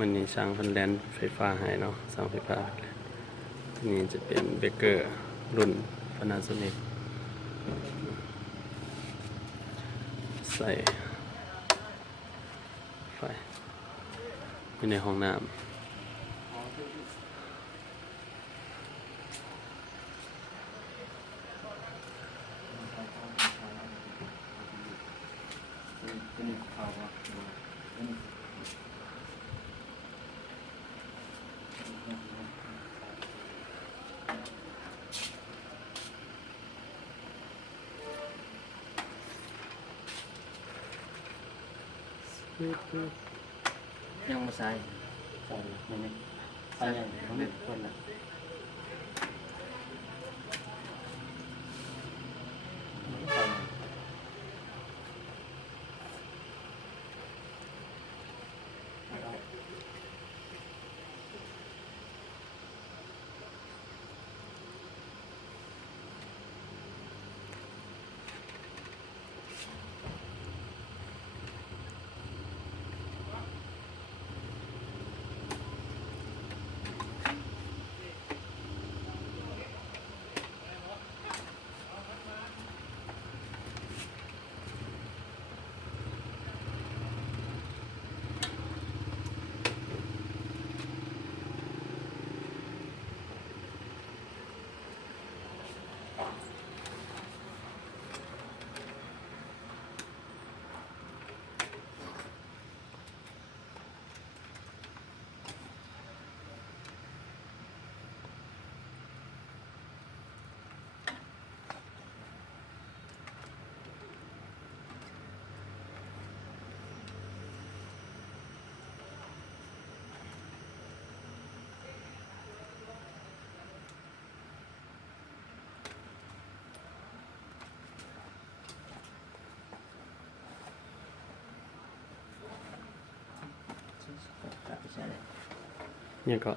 มันนี่ช่างพันแลนไฟฟ้าให้เนาะสร้างไฟฟ้านี่จะเป็นเบเกอร์รุ่น Panasonic ใส่ไฟอยู่ในห้องน้ำยังมาใส่ใส่ไม่ใส่ยังไม่คนละเนี่ยก็